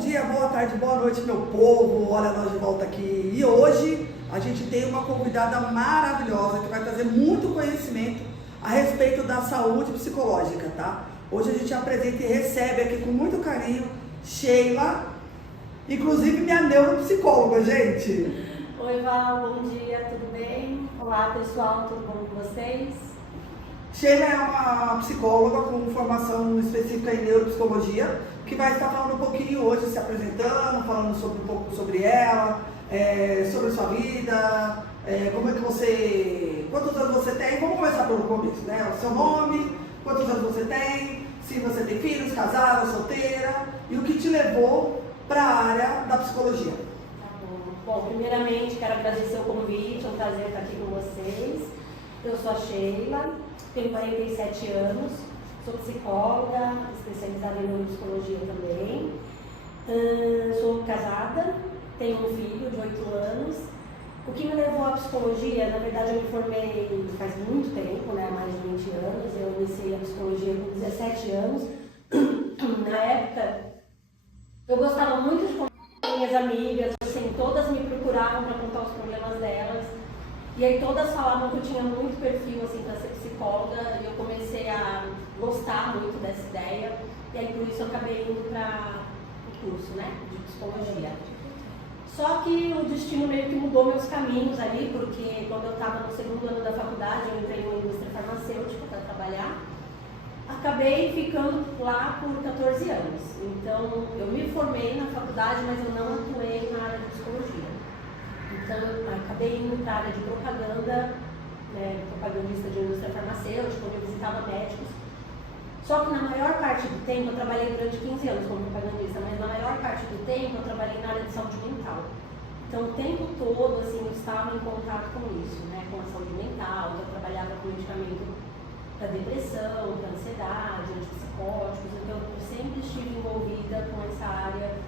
dia, boa tarde, boa noite, meu povo. Olha nós de volta aqui. E hoje a gente tem uma convidada maravilhosa que vai trazer muito conhecimento a respeito da saúde psicológica, tá? Hoje a gente apresenta e recebe aqui com muito carinho Sheila, inclusive minha neuropsicóloga, gente. Oi, Val, bom dia, tudo bem? Olá, pessoal, tudo bom com vocês? Sheila é uma psicóloga com formação específica em neuropsicologia, que vai estar falando um pouquinho hoje, se apresentando, falando um pouco sobre ela, sobre sua vida, como é que você... Quantos anos você tem? Vamos começar pelo começo, né? O seu nome, quantos anos você tem, se você tem filhos, casada, solteira, e o que te levou para a área da psicologia. Tá bom. Bom, primeiramente quero agradecer o convite, é um prazer estar aqui com vocês. Eu sou a Sheila, tenho 47 anos, sou psicóloga, especializada em neuropsicologia também. Sou casada, tenho um filho de 8 anos. O que me levou à psicologia, na verdade eu me formei faz muito tempo, né, mais de 20 anos. Eu iniciei a psicologia com 17 anos. Na época, eu gostava muito de conversar com minhas amigas, assim, todas me procuravam para contar os problemas delas. E aí todas falavam que eu tinha muito perfil assim, para ser psicóloga, e eu comecei a gostar muito dessa ideia, e aí por isso eu acabei indo para o curso, né, de psicologia. Só que o destino meio que mudou meus caminhos ali, porque quando eu estava no segundo ano da faculdade, eu entrei em uma indústria farmacêutica para trabalhar, acabei ficando lá por 14 anos. Então eu me formei na faculdade, mas eu não atuei na área de psicologia. Então eu acabei indo para a área de propaganda, né, propagandista de indústria farmacêutica, onde eu visitava médicos. Só que na maior parte do tempo, eu trabalhei durante 15 anos como propagandista, mas na maior parte do tempo eu trabalhei na área de saúde mental. Então o tempo todo assim, eu estava em contato com isso, né, com a saúde mental. Eu trabalhava com medicamento para depressão, para ansiedade, antipsicóticos. Então eu sempre estive envolvida com essa área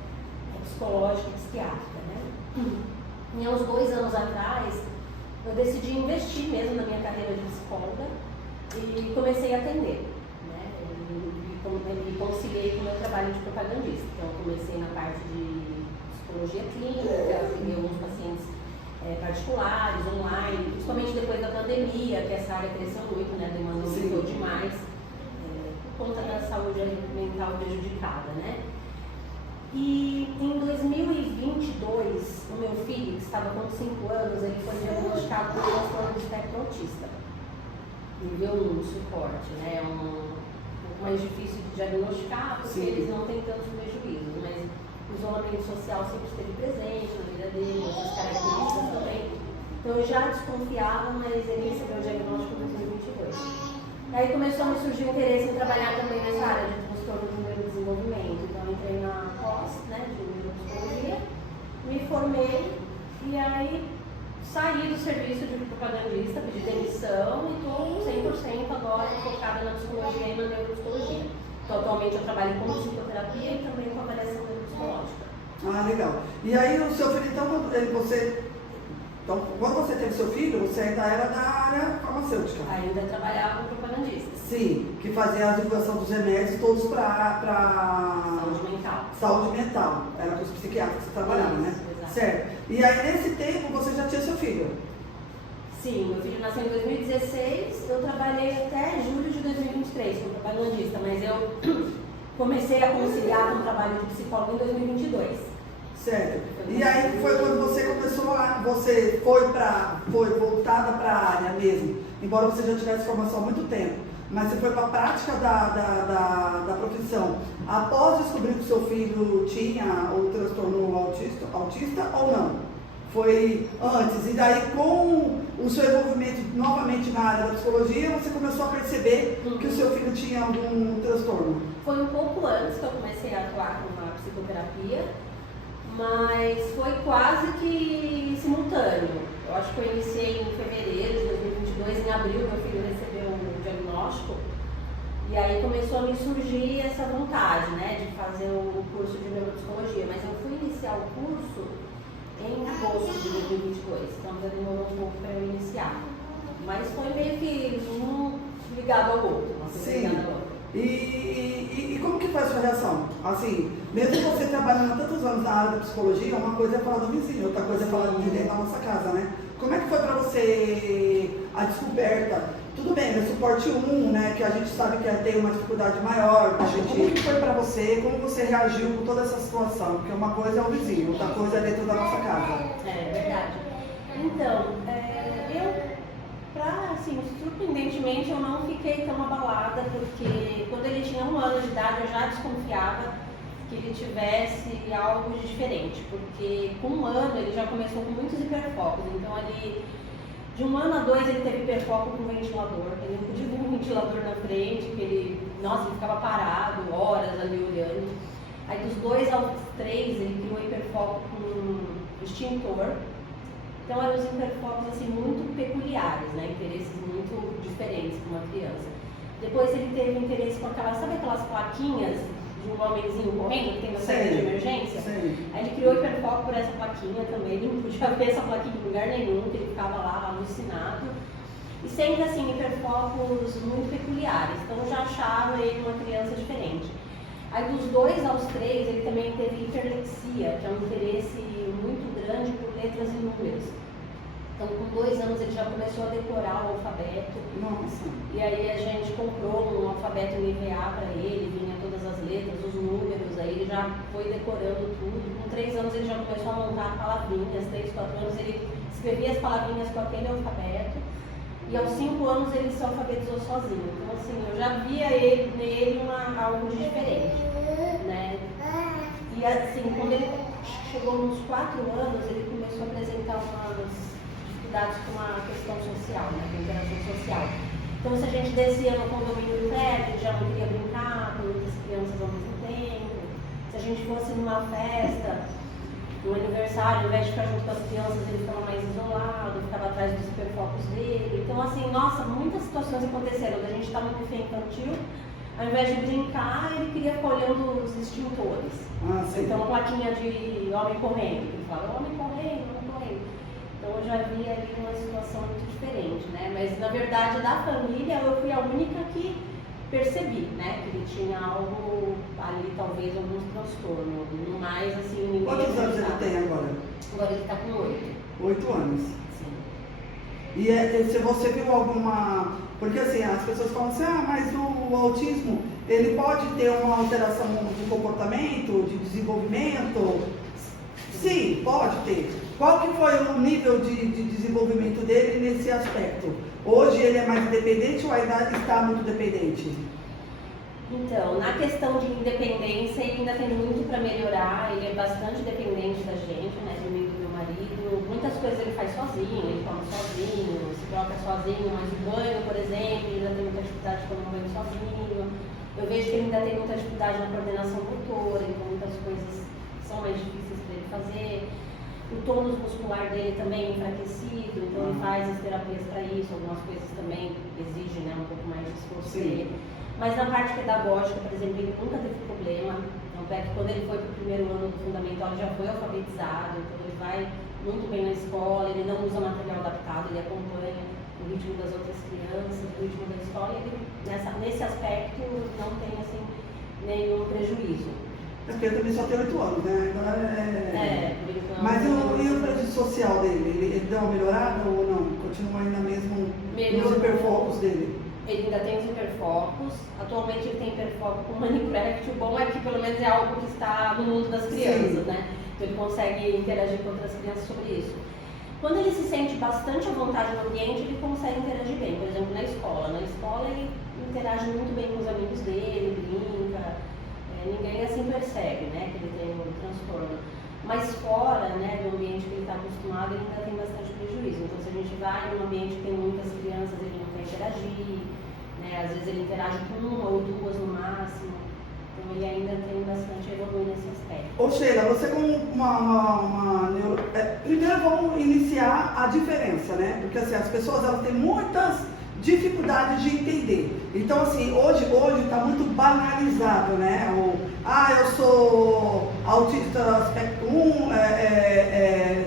psicológica e psiquiátrica, né? E há uns 2 anos atrás, eu decidi investir mesmo na minha carreira de psicóloga e comecei a atender, né? E conciliei com o meu trabalho de propagandista. Então, eu comecei na parte de psicologia clínica, atendi alguns pacientes particulares, online, principalmente depois da pandemia, que essa área cresceu muito, né? A demanda aumentou demais, por conta da saúde mental prejudicada, né? E em 2022, o meu filho, que estava com 5 anos, ele foi diagnosticado com transtorno do espectro autista. Nível 1, suporte, né? É um pouco mais difícil de diagnosticar, porque eles não têm tantos prejuízos, mas o isolamento social sempre esteve presente na vida dele, essas características também. Então eu já desconfiava, mas ele recebeu o diagnóstico em 2022. Aí começou a me surgir o interesse em trabalhar também nessa área de transtorno do neurodesenvolvimento. Então eu entrei na pós, né, de neuropsicologia, me formei e aí saí do serviço de propagandista, pedi demissão e estou 100% agora focada na psicologia e na neuropsicologia. Então atualmente eu trabalho com psicoterapia e também com avaliação neuropsicológica. Ah, legal. E aí o seu filho, então, quando você teve seu filho, você ainda era da área farmacêutica? Ainda trabalhava com propagandista. Sim, que fazia a divulgação dos remédios todos para Saúde mental. Saúde mental. Era para os psiquiatras que você trabalhava, né? Exato. Certo. E aí nesse tempo você já tinha seu filho? Sim, meu filho nasceu em 2016, eu trabalhei até julho de 2023 como propagandista, mas eu comecei a conciliar com o trabalho de psicólogo em 2022. Certo. E aí foi quando você começou você foi voltada para a área mesmo, embora você já tivesse formação há muito tempo, mas você foi para a prática da profissão. Após descobrir que seu filho tinha o transtorno autista ou não? Foi antes, e daí com o seu envolvimento novamente na área da psicologia, você começou a perceber que o seu filho tinha algum transtorno? Foi um pouco antes que eu comecei a atuar com a psicoterapia, mas foi quase que simultâneo. Eu acho que eu iniciei em fevereiro de 2022, em abril meu filho recebeu o diagnóstico, e aí começou a me surgir essa vontade, né, de fazer o curso de neuropsicologia, mas eu fui iniciar o curso em agosto de 2022, então já demorou um pouco para eu iniciar. Mas foi meio que um ligado ao outro, uma coisa ligada ao outro. E como que foi a sua reação? Assim, mesmo você trabalhando há tantos anos na área da psicologia, uma coisa é falar do vizinho, outra coisa é falar de dentro da nossa casa, né? Como é que foi para você a descoberta? Tudo bem, é suporte 1, né, que a gente sabe que tem uma dificuldade maior. Como que foi para você? Como você reagiu com toda essa situação? Porque uma coisa é o vizinho, outra coisa é dentro da nossa casa. É verdade. Então, assim, surpreendentemente eu não fiquei tão abalada, porque quando ele tinha 1 ano de idade eu já desconfiava que ele tivesse algo de diferente, porque com 1 ano ele já começou com muitos hiperfocos, então ele, de 1 ano a 2 ele teve hiperfoco com ventilador, ele não podia ver um ventilador na frente, que ele ficava parado, horas ali olhando. Aí dos 2 aos 3 ele criou hiperfoco com extintor. Então eram os hiperfocos assim, muito peculiares, né? Interesses muito diferentes para uma criança. Depois ele teve interesse com sabe aquelas plaquinhas de um homenzinho correndo que tem uma saída de emergência? Sim. Aí ele criou hiperfoco por essa plaquinha também, ele não podia ver essa plaquinha em lugar nenhum, que ele ficava lá alucinado. E sempre assim, hiperfocos muito peculiares, então eu já achava ele uma criança diferente. Aí dos 2 aos 3 ele também teve hiperlexia, que é um interesse muito grande por letras e números. Então com 2 anos ele já começou a decorar o alfabeto. Nossa. E aí a gente comprou um alfabeto NVA para ele, vinha todas as letras, os números, aí ele já foi decorando tudo. Com 3 anos ele já começou a montar palavrinhas, 3, 4 anos ele escrevia as palavrinhas com aquele alfabeto. E aos 5 anos ele se alfabetizou sozinho. Então assim, eu já via nele algo de diferente, né? E assim, quando ele chegou nos 4 anos, ele começou a apresentar umas dificuldades com a questão social, né? Com a interação social. Então se a gente descia no condomínio do prédio, ele já não queria brincar com muitas crianças ao mesmo tempo. Se a gente fosse numa festa, no aniversário, ao invés de ficar junto com as crianças, ele ficava mais isolado, ficava atrás dos hiperfocos dele. Então, assim, nossa, muitas situações aconteceram. A gente estava no buffet infantil, ao invés de brincar, ele queria ficar olhando os extintores. Então, a plaquinha de homem correndo. Ele falava, homem correndo, homem correndo. Então, eu já vi ali uma situação muito diferente, né? Mas, na verdade, da família, eu fui a única que percebi, né, que ele tinha algo ali, talvez alguns transtornos, no mais, assim, ninguém... Quantos anos ele tem agora? Agora ele está com 8. 8 anos. Sim. E se você viu alguma... Porque assim, as pessoas falam assim, mas o autismo, ele pode ter uma alteração de comportamento, de desenvolvimento? Sim, pode ter. Qual que foi o nível de desenvolvimento dele nesse aspecto? Hoje ele é mais independente ou a idade está muito dependente? Então, na questão de independência, ele ainda tem muito para melhorar. Ele é bastante dependente da gente, né, de mim e do meu marido. Muitas coisas ele faz sozinho, ele come sozinho, se troca sozinho, mas o banho, por exemplo, ele ainda tem muita dificuldade de tomar banho sozinho. Eu vejo que ele ainda tem muita dificuldade na coordenação motora, então muitas coisas são mais difíceis para ele fazer. O tônus muscular dele também é enfraquecido, então ele faz as terapias para isso, algumas coisas também exigem, né, um pouco mais de esforço dele. Mas na parte pedagógica, por exemplo, ele nunca teve problema. Tanto é que quando ele foi para o 1º ano do fundamental, ele já foi alfabetizado, então ele vai muito bem na escola, ele não usa material adaptado, ele acompanha o ritmo das outras crianças, o ritmo da escola, e ele, nesse aspecto não tem assim, nenhum prejuízo. É porque ele também só tem 8 anos, né? Por enquanto. Mas e o prejuízo social dele? Ele deu uma melhorada ou não? Continua ainda mesmo nos hiperfocos dele? Ele ainda tem os hiperfocos. Atualmente ele tem hiperfoco com Minecraft. O bom é que pelo menos é algo que está no mundo das crianças, né? Então ele consegue interagir com outras crianças sobre isso. Quando ele se sente bastante à vontade no ambiente, ele consegue interagir bem. Por exemplo, na escola. Na escola ele interage muito bem com os amigos dele, brinca. Ninguém assim percebe, né, que ele tem um transtorno. Mas fora, né, do ambiente que ele está acostumado, ele ainda tem bastante prejuízo. Então, se a gente vai num ambiente que tem muitas crianças, ele não quer interagir, né, às vezes ele interage com 1 ou 2 no máximo. Então, ele ainda tem bastante a evoluir nesse aspecto. Ô Sheila, você como primeiro vamos iniciar a diferença, né? Porque assim, as pessoas elas têm muitas dificuldades de entender. Então assim, hoje está muito banalizado, né? Eu sou autista aspecto 1,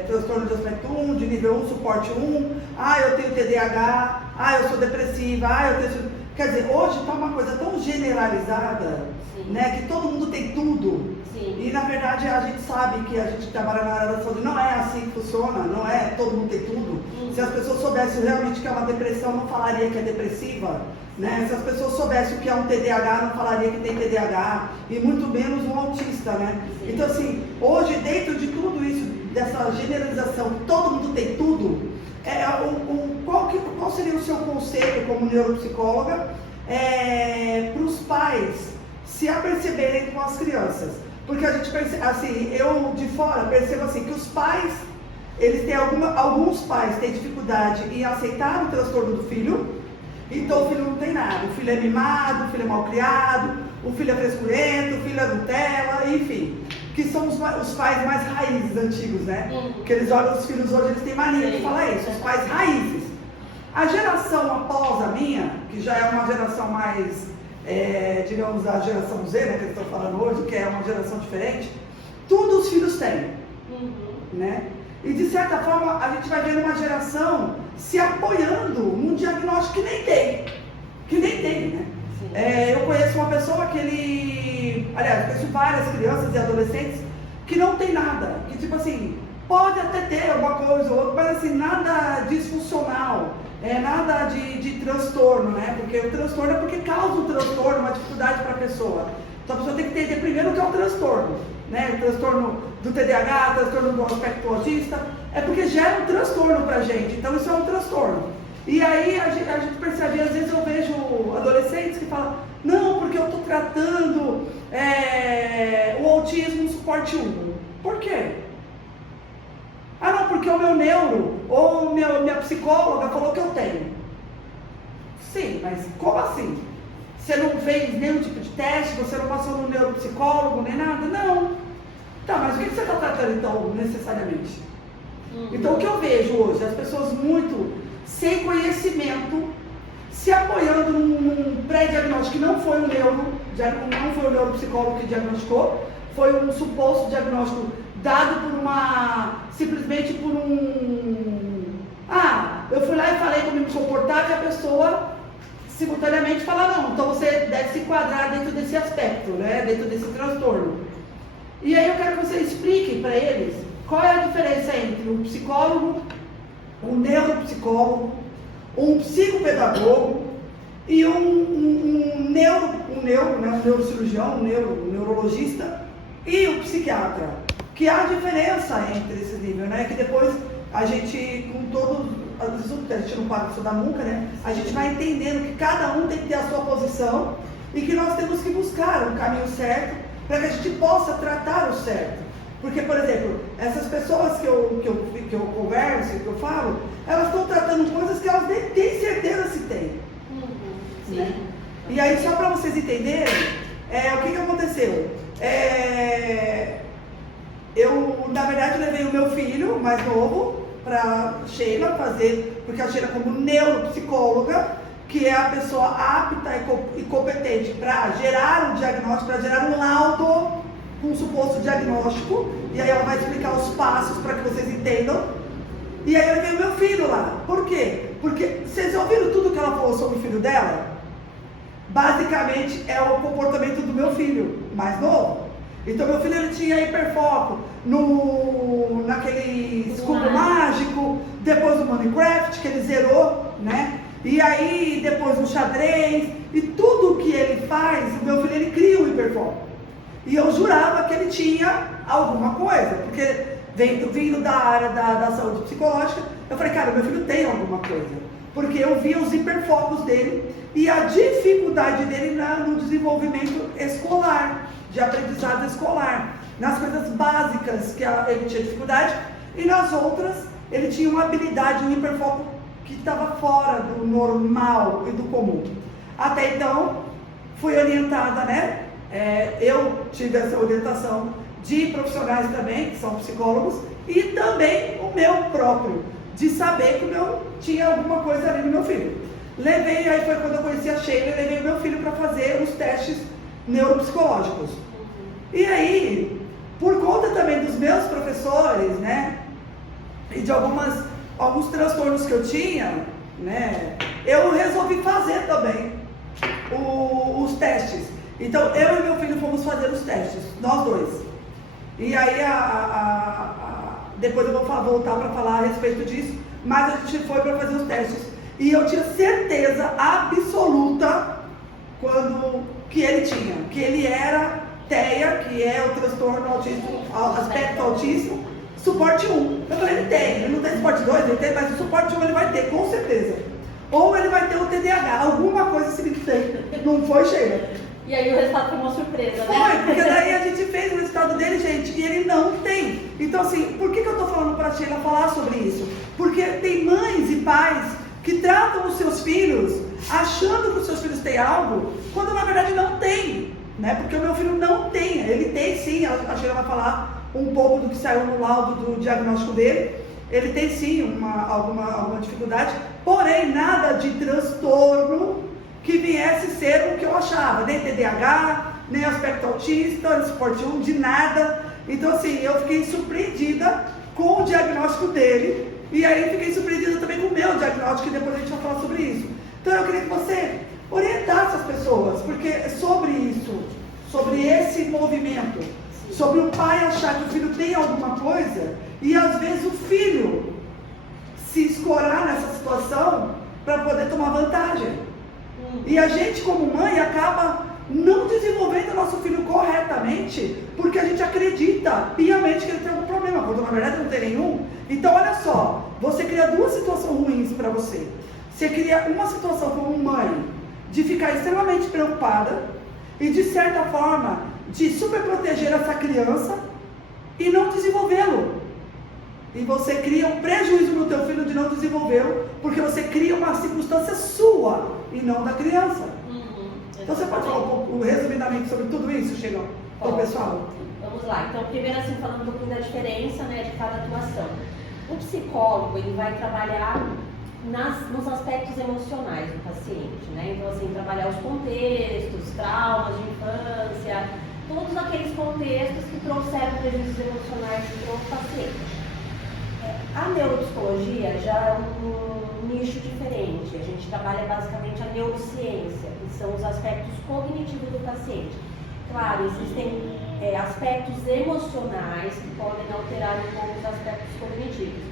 transtorno de aspecto 1, de nível 1, suporte 1, eu tenho TDAH, eu sou depressiva, eu tenho... Quer dizer, hoje está uma coisa tão generalizada, né, que todo mundo tem tudo. Sim. E na verdade a gente sabe que a gente trabalha na área da saúde, não é assim que funciona, não é todo mundo tem tudo. Se as pessoas soubessem realmente que é uma depressão, não falaria que é depressiva. Né? Se as pessoas soubessem o que é um TDAH, não falaria que tem TDAH, e muito menos um autista, né? Então assim, hoje dentro de tudo isso, dessa generalização, que todo mundo tem tudo, qual seria o seu conselho como neuropsicóloga para os pais se aperceberem com as crianças? Porque a gente percebe, assim, eu de fora percebo assim, que os pais, eles têm alguns pais têm dificuldade em aceitar o transtorno do filho. Então o filho não tem nada, o filho é mimado, o filho é mal criado, o filho é frescurento, o filho é Nutella, enfim, que são os pais mais raízes antigos, né? Que eles olham os filhos hoje, eles têm mania de falar isso, os pais raízes. A geração após a minha, que já é uma geração mais, digamos, a geração Z, né, que eles estão falando hoje, que é uma geração diferente, tudo os filhos têm, né? E de certa forma a gente vai vendo uma geração se apoiando num diagnóstico que nem tem, né? Eu conheço uma pessoa que aliás, conheço várias crianças e adolescentes que não tem nada, que tipo assim, pode até ter alguma coisa ou outra, mas assim, nada disfuncional, nada de transtorno, né? Porque o transtorno é porque causa um transtorno, uma dificuldade para a pessoa. Então a pessoa tem que entender primeiro o que é o transtorno, né? O transtorno do TDAH, o transtorno do aspecto autista, é porque gera um transtorno pra gente, então isso é um transtorno. E aí a gente percebe, às vezes eu vejo adolescentes que falam, não, porque eu estou tratando o autismo no suporte 1. Por quê? Ah não, porque o meu neuro ou minha psicóloga falou que eu tenho. Sim, mas como assim? Você não fez nenhum tipo de teste, você não passou no neuropsicólogo, nem nada? Não. Tá, mas o que você está tratando então, necessariamente? Então o que eu vejo hoje, as pessoas muito sem conhecimento, se apoiando num pré-diagnóstico que não foi o neuropsicólogo que diagnosticou, foi um suposto diagnóstico dado simplesmente por eu fui lá e falei como me comportar, e a pessoa simultaneamente fala, não, então você deve se enquadrar dentro desse aspecto, né, dentro desse transtorno. E aí eu quero que você explique para eles qual é a diferença entre um psicólogo, um neuropsicólogo, um psicopedagogo e um neurocirurgião, um neurologista e o psiquiatra. Que há diferença entre esses níveis, né? Que depois a gente, com todos, às vezes a gente não para de estudar nunca, né? A gente vai entendendo que cada um tem que ter a sua posição e que nós temos que buscar um caminho certo para que a gente possa tratar o certo. Porque, por exemplo, essas pessoas que eu converso, que eu falo, elas estão tratando coisas que elas nem têm certeza se têm. Né? E aí, só para vocês entenderem, o que aconteceu? Eu, na verdade, levei o meu filho mais novo para Sheila fazer, porque a Sheila, como neuropsicóloga, que é a pessoa apta e competente para gerar um diagnóstico, para gerar um laudo com um suposto diagnóstico, e aí ela vai explicar os passos para que vocês entendam. E aí eu levei o meu filho lá. Por quê? Porque vocês ouviram tudo que ela falou sobre o filho dela? Basicamente é o comportamento do meu filho mais novo. Então meu filho, ele tinha hiperfoco naquele cubo mágico, depois no Minecraft, que ele zerou, né? E aí depois no xadrez, e tudo que ele faz, o meu filho, ele cria um hiperfoco. E eu jurava que ele tinha alguma coisa, porque vindo da área da saúde psicológica, eu falei, cara, meu filho tem alguma coisa. Porque eu via os hiperfocos dele e a dificuldade dele no desenvolvimento escolar, de aprendizado escolar, nas coisas básicas que ele tinha dificuldade, e nas outras ele tinha uma habilidade, um hiperfoco que estava fora do normal e do comum. Até então, fui orientada, né? Eu tive essa orientação de profissionais também, que são psicólogos, e também o meu próprio, de saber que eu tinha alguma coisa ali no meu filho. Aí foi quando eu conheci a Sheila, levei o meu filho para fazer os testes neuropsicológicos. E aí, por conta também dos meus professores, né, e de alguns transtornos que eu tinha, né, eu resolvi fazer também os testes. Então, eu e meu filho fomos fazer os testes, nós dois. E aí, depois eu vou voltar para falar a respeito disso, mas a gente foi para fazer os testes. E eu tinha certeza absoluta que ele tinha, que ele era TEA, que é o transtorno autista, aspecto autista, suporte 1. Eu falei, ele não tem suporte 2, ele tem, mas o suporte 1 ele vai ter, com certeza. Ou ele vai ter o TDAH, alguma coisa assim que tem. Não foi, Sheila? E aí o resultado foi uma surpresa, né? Foi, porque daí a gente fez o resultado dele, gente, e ele não tem. Então, assim, por que eu tô falando pra Sheila falar sobre isso? Porque tem mães e pais que tratam os seus filhos achando que os seus filhos têm algo, quando na verdade não tem, né? Porque o meu filho não tem, ele tem sim, a Sheila vai falar um pouco do que saiu no laudo do diagnóstico dele, ele tem sim alguma dificuldade, porém nada de transtorno que viesse ser o que eu achava, nem TDAH, nem aspecto autista, suporte 1, de nada. Então assim, eu fiquei surpreendida com o diagnóstico dele, e aí fiquei surpreendida também com o meu diagnóstico, e depois a gente vai falar sobre isso. Então eu queria que você orientasse as pessoas, porque é sobre isso, sobre esse movimento, sobre o pai achar que o filho tem alguma coisa, e às vezes o filho se escorar nessa situação para poder tomar vantagem. E a gente como mãe acaba não desenvolvendo o nosso filho corretamente, porque a gente acredita piamente que ele tem algum problema, quando na verdade não tem nenhum. Então olha só, você cria duas situações ruins para você. Você cria uma situação como mãe, de ficar extremamente preocupada, e de certa forma, de super proteger essa criança, e não desenvolvê-lo. E você cria um prejuízo no teu filho de não desenvolvê-lo, porque você cria uma circunstância sua, e não da criança. Então você pode falar um pouco, resumidamente, sobre tudo isso, Sheila, para o pessoal? Vamos lá. Então, primeiro assim, falando um pouquinho da diferença, né, de cada atuação. O psicólogo, ele vai trabalhar nos aspectos emocionais do paciente, né? Então, assim, trabalhar os contextos, traumas de infância, todos aqueles contextos que trouxeram prejuízos emocionais para o paciente. A neuropsicologia já é um nicho diferente. A gente trabalha basicamente a neurociência, que são os aspectos cognitivos do paciente. Claro, existem aspectos emocionais que podem alterar um pouco os aspectos cognitivos,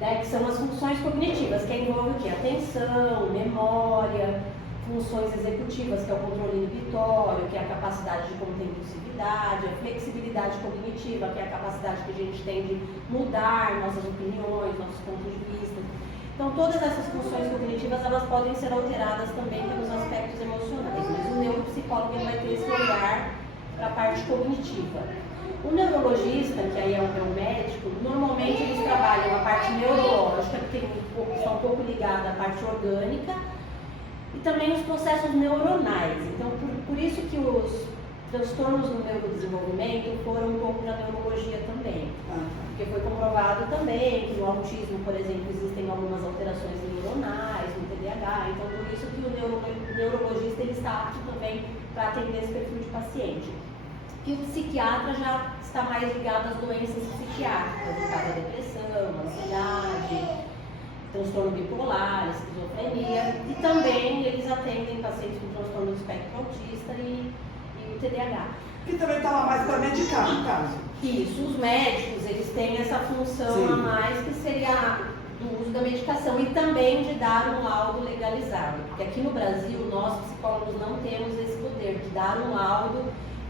né, que são as funções cognitivas, que envolvem o quê? Atenção, memória, funções executivas, que é o controle inibitório, que é a capacidade de conter impulsividade, a flexibilidade cognitiva, que é a capacidade que a gente tem de mudar nossas opiniões, nossos pontos de vista. Então, todas essas funções cognitivas, elas podem ser alteradas também pelos aspectos emocionais, mas o neuropsicólogo ele vai ter esse olhar para a parte cognitiva. O neurologista, que aí é o meu médico, normalmente eles trabalham a parte neurológica, que está um pouco ligada à parte orgânica, e também os processos neuronais. Então, por isso que os transtornos no neurodesenvolvimento foram um pouco da neurologia também. Porque foi comprovado também que no autismo, por exemplo, existem algumas alterações neuronais, no TDAH. Então, por isso que o neurologista ele está apto também para atender esse perfil de paciente. E o psiquiatra já está mais ligado às doenças psiquiátricas, no caso a depressão, a ansiedade, transtorno bipolar, esquizofrenia, e também eles atendem pacientes com transtorno do espectro autista e o TDAH. Que também está lá mais para medicar, no caso. Isso, os médicos, eles têm essa função Sim. a mais, que seria do uso da medicação e também de dar um laudo legalizado. Porque aqui no Brasil, nós psicólogos não temos esse poder de dar um laudo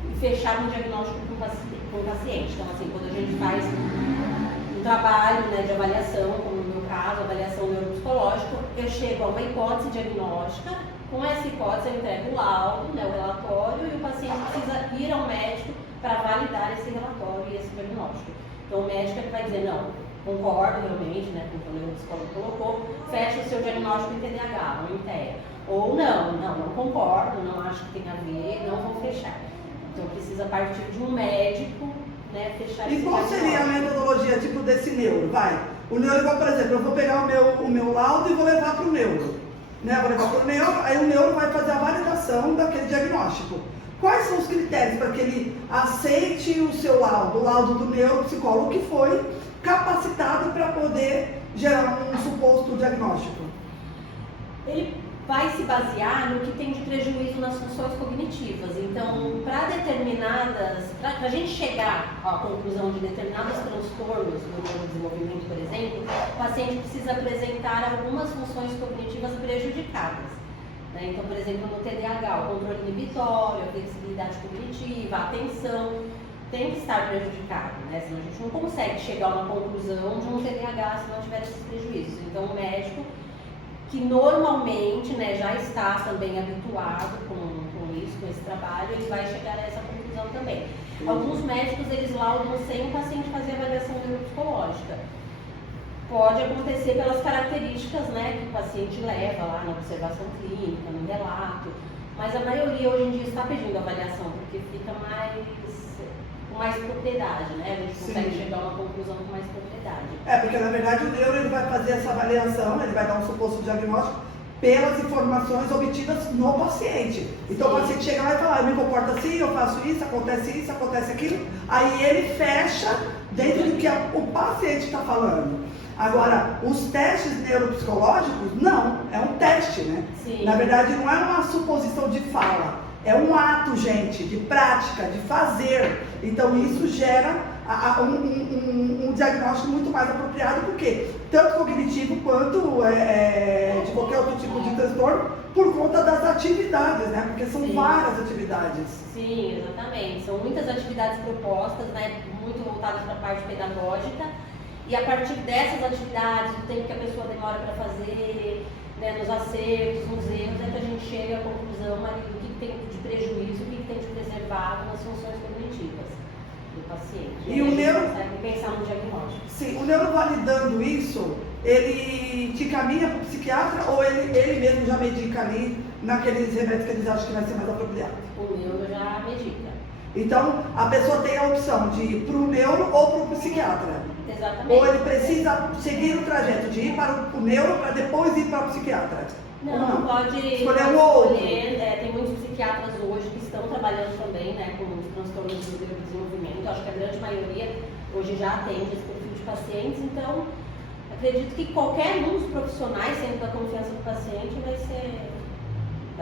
e fechar um diagnóstico com o paciente. Então, assim, quando a gente faz um trabalho, né, de avaliação, como no meu caso, avaliação neuropsicológica, eu chego a uma hipótese diagnóstica. Com essa hipótese, eu entrego o laudo, né, o relatório, e o paciente precisa ir ao médico para validar esse relatório e esse diagnóstico. Então, o médico ele vai dizer, não, concordo realmente, né, com o que o neuropsicólogo colocou, fecha o seu diagnóstico em TDAH, ou em TEA. Ou não concordo, não acho que tem a ver, não vou fechar. Então, precisa partir de um médico, né, fechar esse diagnóstico. E qual seria a metodologia, tipo, desse neuro? O neuro, por exemplo, eu vou pegar o meu laudo e vou levar para o neuro. Né? Vou levar para o neuro, aí o neuro vai fazer a validação daquele diagnóstico. Quais são os critérios para que ele aceite o seu laudo, o laudo do neuropsicólogo que foi capacitado para poder gerar um suposto diagnóstico? Ele vai se basear no que tem de prejuízo nas funções cognitivas. Então, para a gente chegar à conclusão de determinados transtornos do neurodesenvolvimento, por exemplo, o paciente precisa apresentar algumas funções cognitivas prejudicadas. Né? Então, por exemplo, no TDAH, o controle inibitório, a flexibilidade cognitiva, a atenção, tem que estar prejudicado, né? Senão a gente não consegue chegar a uma conclusão de um TDAH se não tiver esses prejuízos. Então, o médico que normalmente, né, já está também habituado com isso, com esse trabalho, ele vai chegar a essa conclusão também. Alguns médicos, eles laudam sem o paciente fazer avaliação neuropsicológica. Pode acontecer pelas características, né, que o paciente leva lá na observação clínica, no relato, mas a maioria hoje em dia está pedindo avaliação, porque fica com mais propriedade, né? A gente consegue chegar a uma conclusão com mais propriedade. Porque na verdade o neuro ele vai fazer essa avaliação, ele vai dar um suposto diagnóstico pelas informações obtidas no paciente. Então o paciente chega lá e fala, eu me comporto assim, eu faço isso, acontece aquilo, aí ele fecha dentro do que o paciente está falando. Agora, os testes neuropsicológicos, não, é um teste, né? Sim. Na verdade não é uma suposição de fala. É um ato, gente, de prática, de fazer. Então, isso gera um diagnóstico muito mais apropriado, porque tanto cognitivo quanto de qualquer outro tipo de transtorno, por conta das atividades, né? Porque são várias atividades. Sim, exatamente. São muitas atividades propostas, né? Muito voltadas para a parte pedagógica. E a partir dessas atividades, do tempo que a pessoa demora para fazer, né, nos acertos, nos erros, é que a gente chega à conclusão ali do que tem de prejuízo, o que tem de preservado nas funções cognitivas do paciente. E o neuro consegue pensar no diagnóstico. Sim, o neuro validando isso, ele te caminha para o psiquiatra ou ele mesmo já medica ali naqueles remédios que eles acham que vai ser mais apropriado? O neuro já medica. Então, a pessoa tem a opção de ir para o neuro ou para o psiquiatra. Exatamente. Ou ele precisa seguir o trajeto de ir para o neuro para depois ir para o psiquiatra? Não, pode escolher um outro. Tem muitos psiquiatras hoje que estão trabalhando também, né, com os transtornos do neurodesenvolvimento. Acho que a grande maioria hoje já atende esse perfil de pacientes, então acredito que qualquer um dos profissionais, sendo da confiança do paciente, vai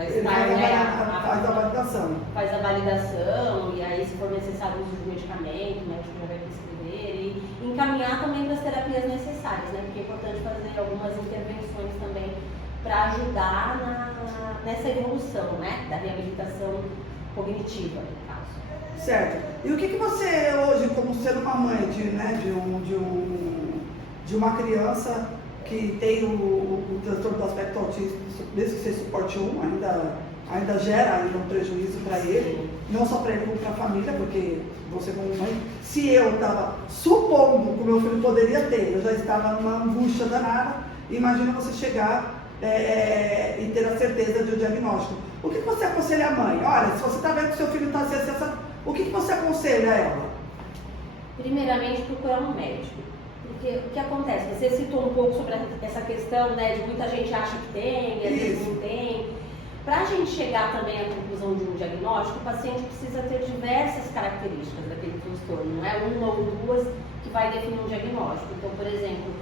estar, faz a validação. Faz a validação, e aí, se for necessário o uso de medicamento, o médico já vai prescrever, e encaminhar também para as terapias necessárias, né? Porque é importante fazer algumas intervenções também para ajudar nessa evolução, né? Da reabilitação cognitiva, no caso. Certo. E o que você hoje, como ser uma mãe de uma criança que tem o transtorno do aspecto autista, mesmo que seja suporte 1, ainda gera um prejuízo para ele, não só para ele como para a família, porque você como mãe, se eu estava supondo que o meu filho poderia ter, eu já estava numa angústia danada, imagina você chegar e ter a certeza de um diagnóstico. O que você aconselha a mãe? Olha, se você está vendo que seu filho está assim, o que você aconselha a ela? Primeiramente, procurar um médico. Porque o que acontece? Você citou um pouco sobre essa questão, né, de muita gente acha que tem, e às vezes não tem. Para a gente chegar também à conclusão de um diagnóstico, o paciente precisa ter diversas características daquele transtorno, não é uma ou duas que vai definir um diagnóstico. Então, por exemplo,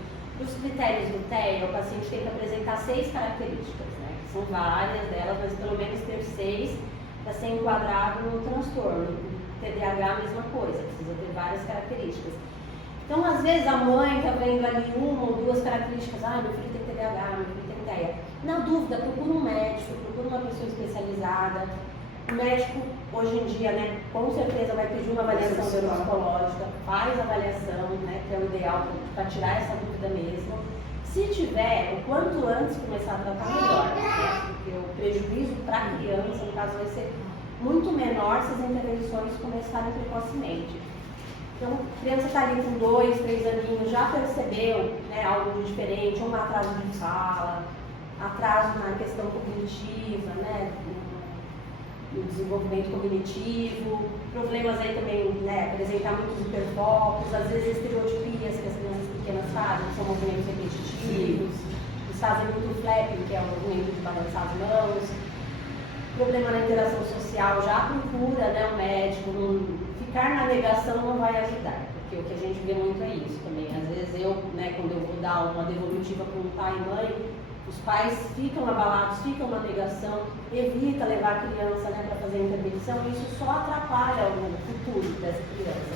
os critérios do TEA, o paciente tem que apresentar 6 características, né, que são várias delas, mas pelo menos ter 6 para ser enquadrado no transtorno. O TDAH, a mesma coisa, precisa ter várias características. Então, às vezes, a mãe está vendo ali uma ou duas características, meu filho tem TDAH, meu filho tem TEA. Na dúvida, procura um médico, procura uma pessoa especializada. O médico, hoje em dia, né, com certeza vai pedir uma avaliação neuropsicológica, faz a avaliação, né, que é o ideal para tirar essa dúvida mesmo. Se tiver, o quanto antes começar a tratar, melhor, né, porque o prejuízo para a criança, no caso, vai ser muito menor se as intervenções começarem precocemente. Então, a criança está ali com 2, 3 aninhos, já percebeu, né, algo de diferente, um atraso de fala, atraso na questão cognitiva, né, no desenvolvimento cognitivo, problemas aí também, né, apresentar muitos hiperfocos, às vezes estereotipias que as crianças pequenas fazem, que são movimentos repetitivos, eles fazem muito flapping, que é o movimento de balançar as mãos, problema na interação social, já procura, né, um médico, ficar na negação não vai ajudar, porque o que a gente vê muito é isso também. Às vezes eu, né, quando eu vou dar uma devolutiva para um pai e mãe, Os pais ficam abalados, ficam na negação, evita levar a criança, né, para fazer a intervenção, e isso só atrapalha o futuro dessa criança.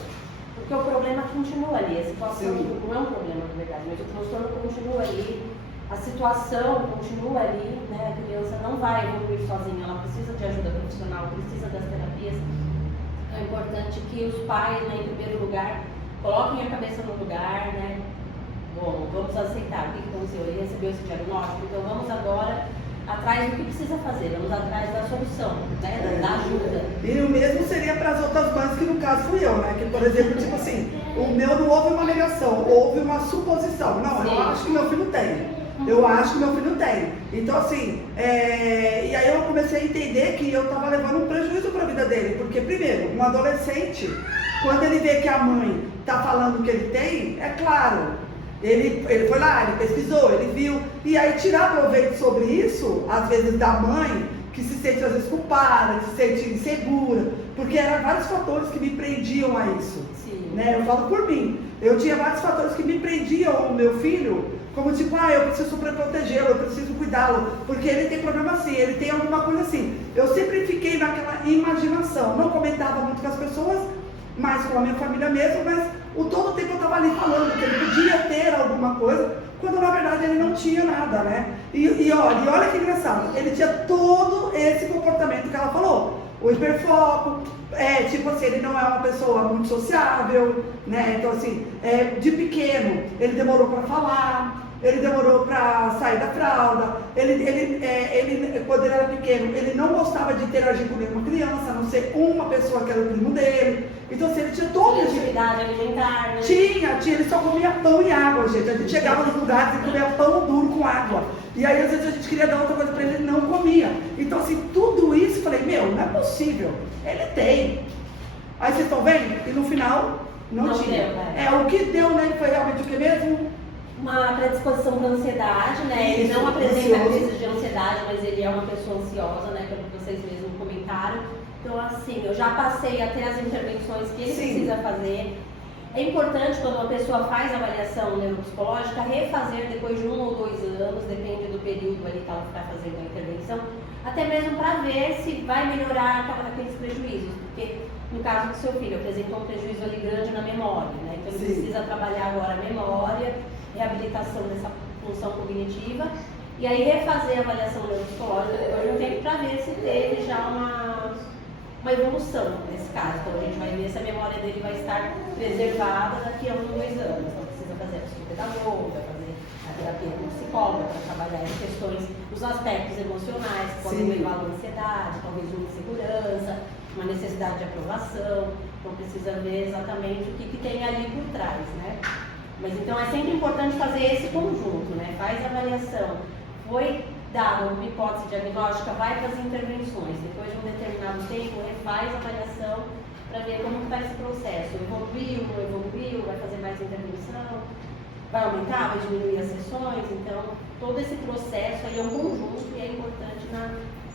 Porque o problema continua ali, a situação não é um problema de verdade, mas o transtorno continua ali, a situação continua ali, né, a criança não vai evoluir sozinha, ela precisa de ajuda profissional, precisa das terapias. É importante que os pais, né, em primeiro lugar, coloquem a cabeça no lugar, né? Bom, vamos aceitar o que aconteceu, ele recebeu esse diagnóstico, então vamos agora atrás do que precisa fazer, vamos atrás da solução, né? Da ajuda. E o mesmo seria para as outras mães, que no caso fui eu, né? Que, por exemplo, tipo assim, o meu não houve uma negação, houve uma suposição. Não, eu acho que meu filho tem. Eu acho que meu filho tem. Então, assim, e aí eu comecei a entender que eu estava levando um prejuízo para a vida dele. Porque, primeiro, um adolescente, quando ele vê que a mãe está falando que ele tem, é claro, ele foi lá, ele pesquisou, ele viu. E aí tirar proveito sobre isso, às vezes da mãe, que se sente às vezes culpada, que se sente insegura. Porque eram vários fatores que me prendiam a isso. Né? Eu falo por mim. Eu tinha vários fatores que me prendiam ao meu filho, como tipo, eu preciso protegê-lo, eu preciso cuidá-lo, porque ele tem problema assim, ele tem alguma coisa assim. Eu sempre fiquei naquela imaginação, não comentava muito com as pessoas, mas com a minha família mesmo, mas todo o tempo eu estava ali falando que ele podia ter alguma coisa, quando na verdade ele não tinha nada, né? E olha que engraçado, ele tinha todo esse comportamento que ela falou, o hiperfoco, tipo assim, ele não é uma pessoa muito sociável, né? Então assim, de pequeno, ele demorou para falar, ele demorou para sair da fralda, ele, quando ele era pequeno, ele não gostava de interagir com nenhuma criança, a não ser uma pessoa que era o primo dele. Então assim, ele tinha toda a atividade alimentar, né? Tinha, ele só comia pão e água, gente. A gente chegava nos lugares e comia pão duro com água. E aí às vezes a gente queria dar outra coisa para ele, ele não comia. Então assim, tudo isso, eu falei, não é possível, ele tem. Aí vocês estão vendo? E no final, não tinha. Deu, né? O que deu nele foi realmente o que mesmo? Uma predisposição para ansiedade, né? Ele não apresenta crises de ansiedade, mas ele é uma pessoa ansiosa, né? Pelo que vocês mesmos comentaram. Então, assim, eu já passei a ter as intervenções que ele precisa fazer. É importante, quando uma pessoa faz a avaliação neuropsicológica, refazer depois de 1 ou 2 anos, depende do período ali que ela está fazendo a intervenção, até mesmo para ver se vai melhorar aqueles prejuízos. Porque, no caso do seu filho, apresentou um prejuízo ali grande na memória, né? Então, ele precisa trabalhar agora a memória, reabilitação dessa função cognitiva, e aí refazer a avaliação neuropsicológica depois de um tempo para ver se teve já uma evolução nesse caso. Então a gente vai ver se a memória dele vai estar preservada daqui a 1 ou 2 anos. Então precisa fazer a psicopedagoga, fazer a terapia com psicóloga para trabalhar as questões, os aspectos emocionais que podem levar a ansiedade, talvez uma insegurança, uma necessidade de aprovação. Então precisa ver exatamente o que tem ali por trás, né? Mas então é sempre importante fazer esse conjunto, né? Faz a avaliação, foi dada uma hipótese diagnóstica, vai fazer intervenções, depois de um determinado tempo, refaz a avaliação para ver como está esse processo. Evoluiu, não evoluiu, vai fazer mais intervenção, vai aumentar, vai diminuir as sessões. Então, todo esse processo aí é um conjunto e é importante na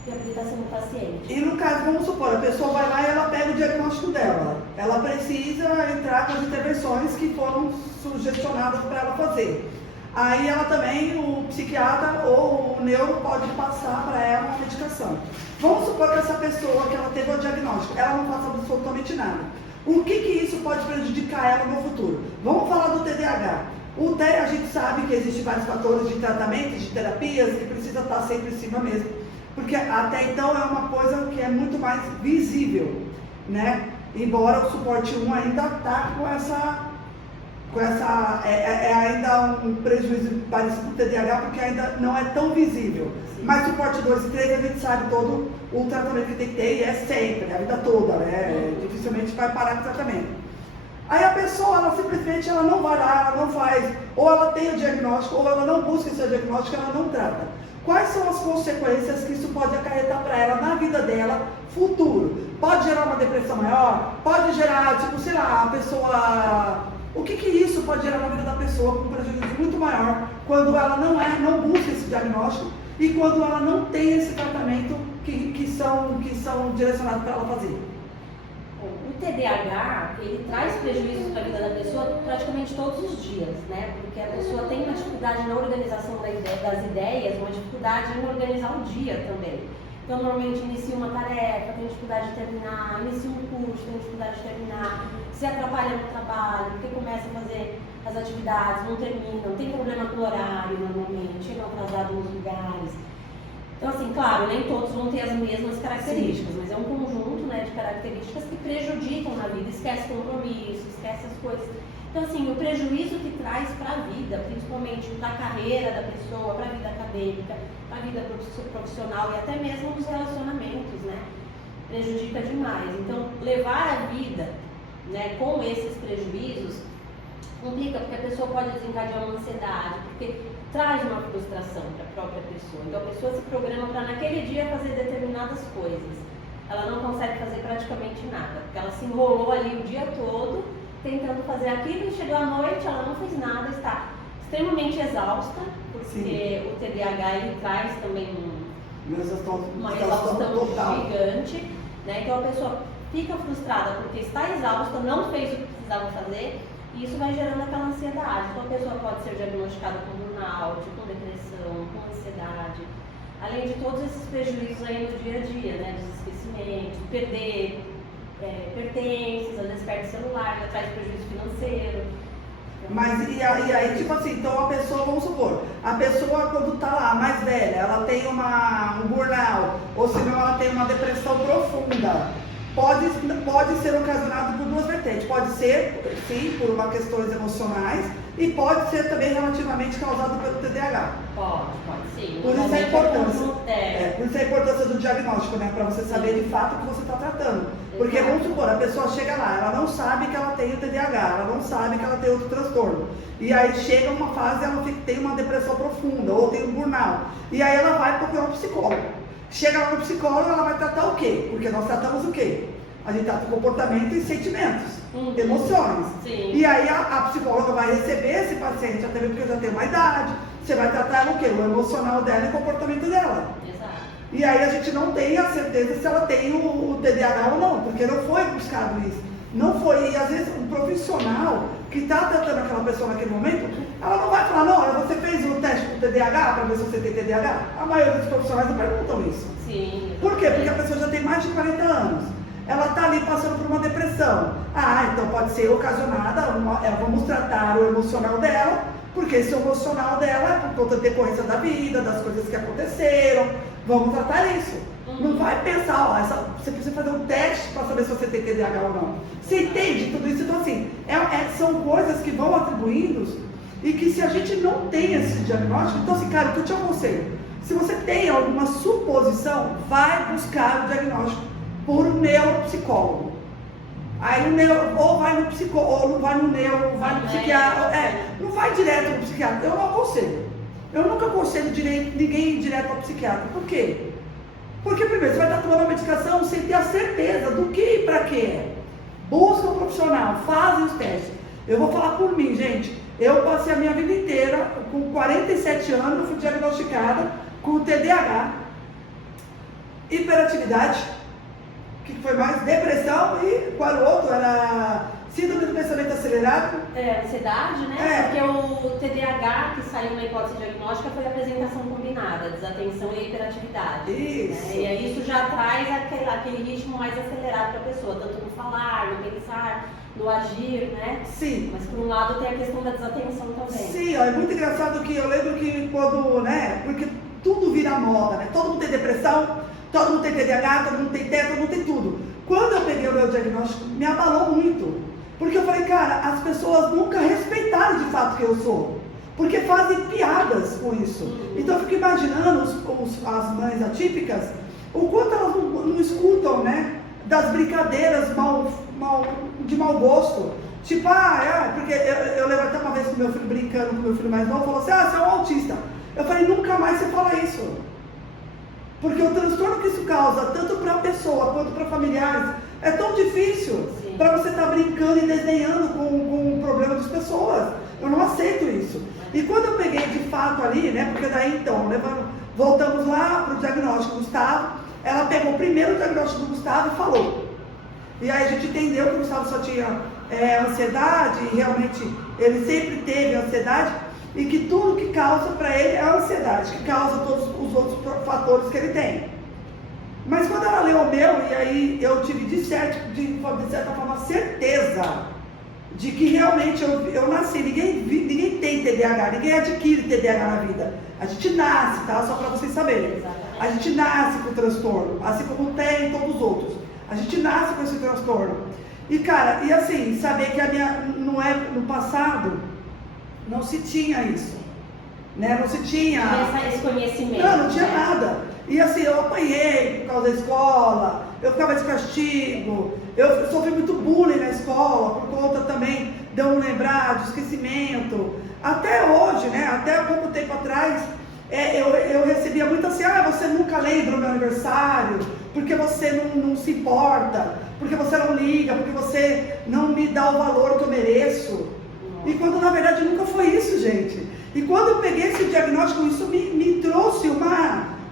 reabilitação do paciente. E no caso, vamos supor, a pessoa vai lá e ela pega o diagnóstico dela. Ela precisa entrar com as intervenções que foram sugestionadas para ela fazer. Aí ela também, o psiquiatra ou o neuro pode passar para ela uma medicação. Vamos supor que essa pessoa que ela teve o diagnóstico, ela não faça absolutamente nada. O que isso pode prejudicar ela no futuro? Vamos falar do TDAH. A gente sabe que existem vários fatores de tratamento, de terapias, que precisa estar sempre em cima mesmo. Porque até então é uma coisa que é muito mais visível, né? Embora o suporte 1 ainda está com essa ainda um prejuízo parecido com o TDAH, porque ainda não é tão visível. Sim. Mas suporte 2 e 3 a gente sabe todo o tratamento que tem que ter, e é sempre, a vida toda, né? Dificilmente vai parar com o tratamento. Aí a pessoa, ela simplesmente não vai lá, ela não faz, ou ela tem o diagnóstico, ou ela não busca esse diagnóstico, ela não trata. Quais são as consequências que isso pode acarretar para ela na vida dela futuro? Pode gerar uma depressão maior? Pode gerar, tipo, sei lá, a pessoa... O que isso pode gerar na vida da pessoa com um prejuízo muito maior quando ela não busca esse diagnóstico e quando ela não tem esse tratamento que são direcionados para ela fazer? O TDAH, ele traz prejuízos para a vida da pessoa praticamente todos os dias. dias, né? Porque a pessoa tem uma dificuldade na organização das ideias, uma dificuldade em organizar o dia também. Então, normalmente inicia uma tarefa, tem dificuldade de terminar, inicia um curso, tem dificuldade de terminar, se atrapalha no trabalho, porque começa a fazer as atividades, não terminam, tem problema com o horário normalmente, chegam atrasados nos lugares. Então, assim, claro, nem todos vão ter as mesmas características, mas é um conjunto, né, de características que prejudicam na vida, esquece compromisso, esquece as coisas. Então, assim, o prejuízo que traz para a vida, principalmente da carreira da pessoa, para a vida acadêmica, para a vida profissional e até mesmo nos relacionamentos, né, prejudica demais. Então, levar a vida, né, com esses prejuízos complica, porque a pessoa pode desencadear uma ansiedade, porque traz uma frustração para a própria pessoa. Então, a pessoa se programa para naquele dia fazer determinadas coisas. Ela não consegue fazer praticamente nada, porque ela se enrolou ali o dia todo tentando fazer aquilo e chegou à noite, ela não fez nada, está extremamente exausta, porque sim, o TDAH ele traz também uma exaustão gigante, né? Então a pessoa fica frustrada porque está exausta, não fez o que precisava fazer, e isso vai gerando aquela ansiedade. Então a pessoa pode ser diagnosticada com burnout, com depressão, com ansiedade, além de todos esses prejuízos aí no dia a dia, né? Dos esquecimentos, perder pertences, às vezes perde celular, já traz prejuízo financeiro. Mas e aí, tipo assim, então a pessoa, vamos supor, a pessoa quando tá lá, mais velha, ela tem um burnout, ou senão ela tem uma depressão profunda, pode ser ocasionado por duas vertentes. Pode ser, sim, por uma questões emocionais, e pode ser também relativamente causado pelo TDAH. Pode sim. Por isso a importância. Por isso a importância do diagnóstico, né? Para você saber de fato o que você está tratando. Porque, vamos supor, a pessoa chega lá, ela não sabe que ela tem o TDAH, ela não sabe que ela tem outro transtorno. E aí chega uma fase, ela tem uma depressão profunda, ou tem um burnout. E aí ela vai procurar um psicólogo. Chega lá no psicólogo, ela vai tratar o quê? Porque nós tratamos o quê? A gente trata comportamento e sentimentos, emoções. Sim. E aí a psicóloga vai receber esse paciente, até mesmo porque já tem uma idade, você vai tratar ela o quê? O emocional dela e o comportamento dela. Exato. E aí a gente não tem a certeza se ela tem o TDAH ou não, porque não foi buscado isso. Não foi, e às vezes um profissional que está tratando aquela pessoa naquele momento, ela não vai falar, não, você fez o teste do TDAH para ver se você tem TDAH? A maioria dos profissionais não perguntam isso. Sim. Por quê? Porque a pessoa já tem mais de 40 anos. Ela está ali passando por uma depressão. Então pode ser ocasionada, vamos tratar o emocional dela, porque esse emocional dela é por conta da decorrência da vida, das coisas que aconteceram. Vamos tratar isso. Não vai pensar, você precisa fazer um teste para saber se você tem TDAH ou não. Você entende tudo isso? Então, assim, são coisas que vão atribuindo e que se a gente não tem esse diagnóstico, então, assim, cara, o que eu te aconselho? Se você tem alguma suposição, vai buscar o diagnóstico por um neuropsicólogo. Aí ou vai no psicólogo, ou não vai no neuro, vai no psiquiatra. Não vai direto no psiquiatra. Eu não aconselho. Eu nunca aconselho ninguém ir direto ao psiquiatra. Por quê? Porque primeiro você vai estar tomando a medicação sem ter a certeza do que e para que é. Busca um profissional, fazem os testes. Eu vou falar por mim, gente. Eu passei a minha vida inteira, com 47 anos, fui diagnosticada com TDAH, hiperatividade, que foi mais depressão, e qual o outro? Era síndrome do pensamento acelerado. Ansiedade, né? Porque o TDAH, que saiu na hipótese diagnóstica, foi a apresentação combinada, desatenção e hiperatividade. Isso. Né? E aí isso já traz aquele ritmo mais acelerado para a pessoa, tanto no falar, no pensar, no agir, né? Sim. Mas por um lado tem a questão da desatenção também. Sim, é muito engraçado que eu lembro que quando, né, porque tudo vira moda, né? Todo mundo tem depressão, todo mundo tem TDAH, todo mundo tem TEA, todo mundo tem tudo. Quando eu peguei o meu diagnóstico, me abalou muito. Porque eu falei, cara, as pessoas nunca respeitaram de fato quem eu sou. Porque fazem piadas com isso. Então eu fico imaginando as mães atípicas, o quanto elas não escutam, né? Das brincadeiras de mau gosto. Tipo, porque eu lembro até uma vez com meu filho brincando, com meu filho mais novo, falou assim, você é um autista. Eu falei, nunca mais você fala isso. Porque o transtorno que isso causa, tanto para a pessoa quanto para familiares, é tão difícil para você estar brincando e desenhando com o problema das pessoas. Eu não aceito isso. E quando eu peguei de fato ali, né, porque daí então, voltamos lá para o diagnóstico do Gustavo, ela pegou primeiro o diagnóstico do Gustavo e falou. E aí a gente entendeu que o Gustavo só tinha ansiedade, e realmente ele sempre teve ansiedade, e que tudo que causa para ele é a ansiedade, que causa todos os outros fatores que ele tem. Mas quando ela leu o meu, e aí eu tive de certa forma certeza de que realmente eu nasci, ninguém tem TDAH, ninguém adquire TDAH na vida. A gente nasce, tá? Só para vocês saberem. Exatamente. A gente nasce com o transtorno, assim como tem todos os outros. A gente nasce com esse transtorno. E cara, e assim, saber que no passado não se tinha isso, né? Não se tinha esse conhecimento. Não tinha nada. E assim, eu apanhei por causa da escola, eu ficava de castigo, eu sofri muito bullying na escola, por conta também de eu não lembrar, de esquecimento. Até hoje, né? Até pouco tempo atrás, eu recebia muito assim, você nunca lembra o meu aniversário, porque você não se importa, porque você não liga, porque você não me dá o valor que eu mereço. E quando na verdade nunca foi isso, gente. E quando eu peguei esse diagnóstico, isso me trouxe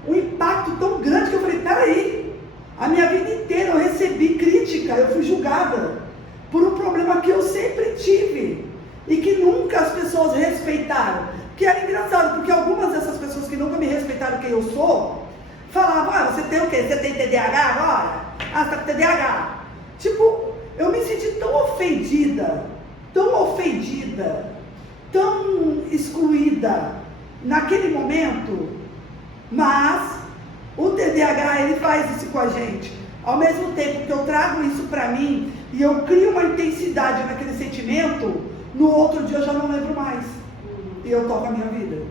um impacto tão grande que eu falei, peraí, a minha vida inteira eu recebi crítica, eu fui julgada por um problema que eu sempre tive e que nunca as pessoas respeitaram. Que era engraçado, porque algumas dessas pessoas que nunca me respeitaram quem eu sou, falavam, você tem o quê? Você tem TDAH agora? Você tá com TDAH. Tipo, eu me senti tão ofendida, tão excluída naquele momento. Mas o TDAH, ele faz isso com a gente. Ao mesmo tempo que eu trago isso pra mim e eu crio uma intensidade naquele sentimento, no outro dia eu já não lembro mais. E eu toco a minha vida.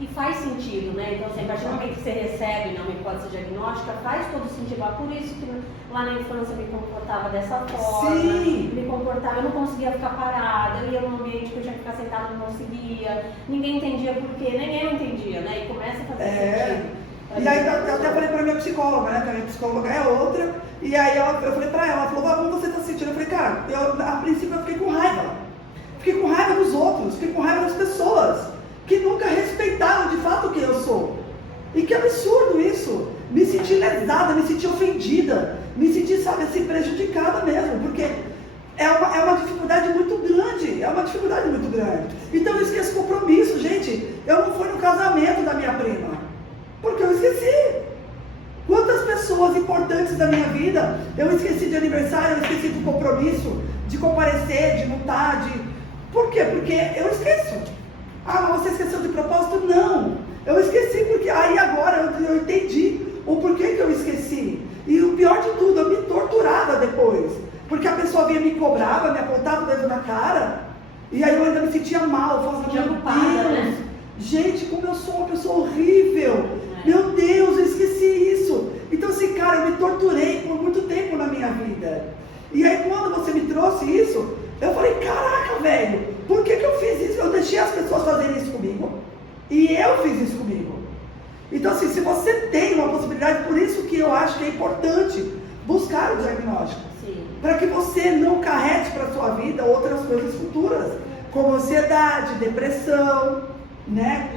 E faz sentido, né? Então, assim, a partir do momento que você recebe, né, uma hipótese diagnóstica, faz todo sentido. Por isso que lá na infância eu me comportava dessa forma. Sim. Eu não conseguia ficar parada, eu ia num ambiente que eu tinha que ficar sentada, não conseguia. Ninguém entendia por quê, nem eu entendia, né? E começa a fazer sentido. E aí eu até falei pra minha psicóloga, né? Que a minha psicóloga é outra. E aí eu falei pra ela falou, como você tá sentindo? Eu falei, cara, a princípio eu fiquei com raiva. Fiquei com raiva dos outros, fiquei com raiva das pessoas que nunca respeitaram de fato quem eu sou. E que absurdo isso. Me senti lesada, me senti ofendida, me senti, sabe, assim, prejudicada mesmo, porque é uma dificuldade muito grande, Então eu esqueço compromisso, gente. Eu não fui no casamento da minha prima, porque eu esqueci. Quantas pessoas importantes da minha vida, eu esqueci de aniversário, eu esqueci do compromisso, de comparecer, de lutar, Por quê? Porque eu esqueço. Mas você esqueceu de propósito? Não. Eu esqueci porque aí agora eu entendi o porquê que eu esqueci. E o pior de tudo, eu me torturava depois. Porque a pessoa vinha me cobrava, me apontava o dedo na cara. E aí eu ainda me sentia mal. Eu falava, meu Deus, né? Gente, como eu sou uma pessoa horrível. Meu Deus, eu esqueci isso. Então assim, cara, eu me torturei por muito tempo na minha vida. E aí quando você me trouxe isso, eu falei, caraca, velho, por que eu fiz isso? Eu deixei as pessoas fazerem isso comigo. E eu fiz isso comigo. Então assim, se você tem uma possibilidade, por isso que eu acho que é importante buscar o diagnóstico. Para que você não carregue para a sua vida outras coisas futuras, como ansiedade, depressão, né?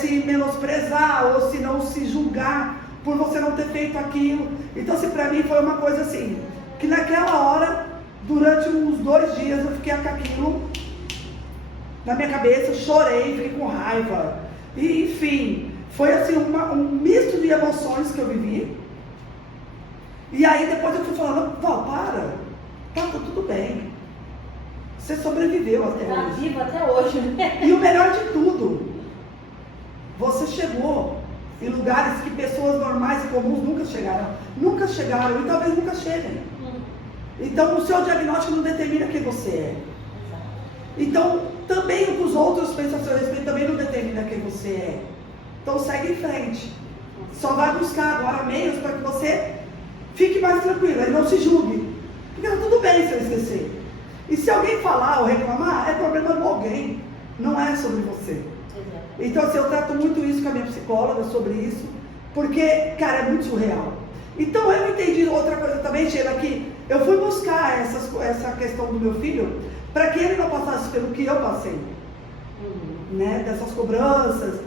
Se menosprezar ou se não se julgar por você não ter feito aquilo. Então assim, para mim foi uma coisa assim, que naquela hora, durante uns 2 dias eu fiquei com aquilo na minha cabeça, chorei, fiquei com raiva. E enfim, foi assim um misto de emoções que eu vivi. E aí depois eu fui falando, tá tudo bem. Você sobreviveu até hoje. Tá vivo até hoje, né? E o melhor de tudo, você chegou em lugares que pessoas normais e comuns nunca chegaram e talvez nunca cheguem. Então o seu diagnóstico não determina quem você é. Então também o que os outros pensam a seu respeito também não determina quem você é. Então segue em frente. Só vai buscar agora meios para que você fique mais tranquilo e não se julgue. Porque tá tudo bem se eu esquecer. E se alguém falar ou reclamar, é problema de alguém, não é sobre você. Então assim, eu trato muito isso com a minha psicóloga, sobre isso, porque, cara, é muito surreal. Então eu entendi outra coisa também, Sheila, que eu fui buscar essa questão do meu filho, para que ele não passasse pelo que eu passei. Né? Dessas cobranças,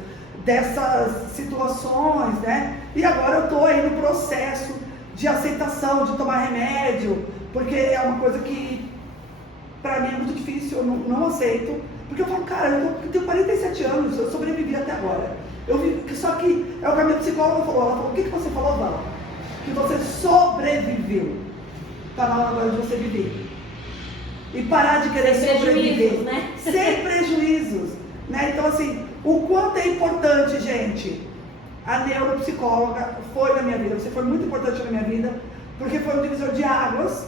dessas situações, né? E agora eu estou aí no processo de aceitação, de tomar remédio, porque é uma coisa que pra mim é muito difícil, eu não aceito, porque eu falo, cara, eu tenho 47 anos, eu sobrevivi até agora. Só que é o que a minha psicóloga falou, ela falou, o que você falou, Val? Que você sobreviveu. Tá na hora de você viver. E parar de querer sobreviver. Né? Sem prejuízos. Né? Então, assim, o quanto é importante, gente, a neuropsicóloga foi na minha vida. Você foi muito importante na minha vida, porque foi um divisor de águas.